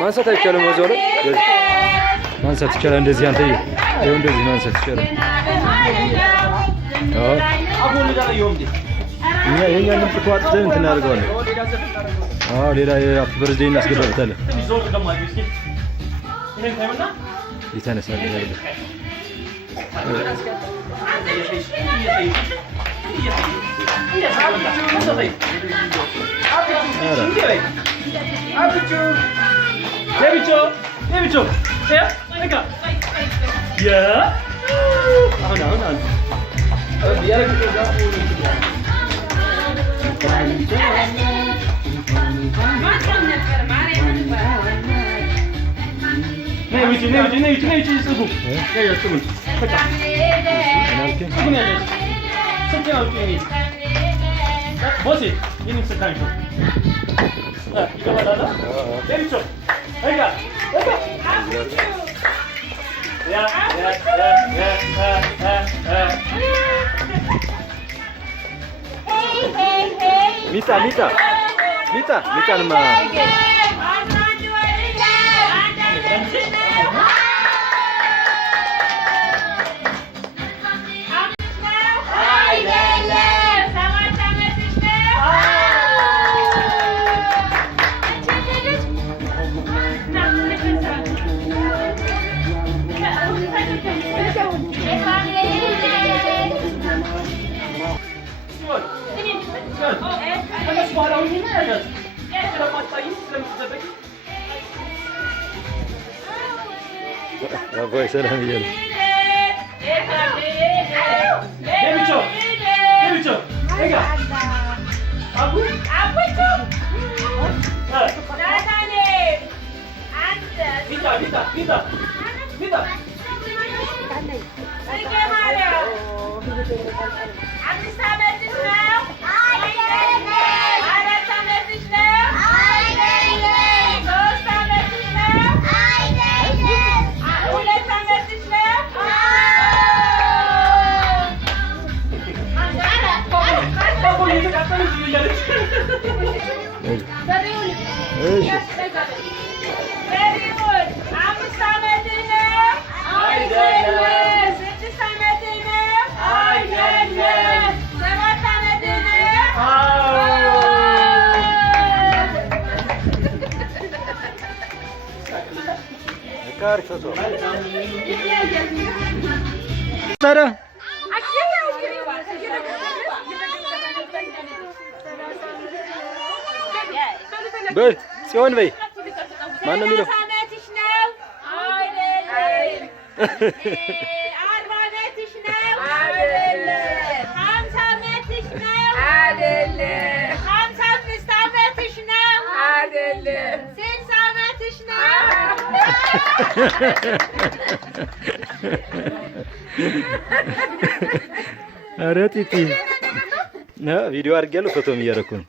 ማንሳት አይቻልም። ወዘው ላይ ማንሳት ይቻላል። እንደዚህ አንተ ይሄው እንደዚህ ማንሳት ይቻላል። አዎ እኛ የኛን ልብስ ተዋጥተን እንትን እናደርገዋለን። አዎ ሌላ የሀፒ በርዝዴይ እናስገባበታለን። ይተነሳል ያለው Debicho, venga. Ya. Ahora. Biar kita Nebicho, sugu. Ya, sugu. Peka. Sugu ni. Sekian ini. Bosi, ini sekarang. Ika mana? Debicho. Venga. Ya. Mita nama. Boy, salam ya. Debicho. Venga. Abu tu. Datane. Anta. Kita. Sige Mario. Anta sabes now? Kar foto. Tara. በይ ጽዮን በይ ማን ነው የሚለው? ኧረ ቲቲ ቪዲዮ አድርጌያለሁ ፎቶም እያደረኩ ነው።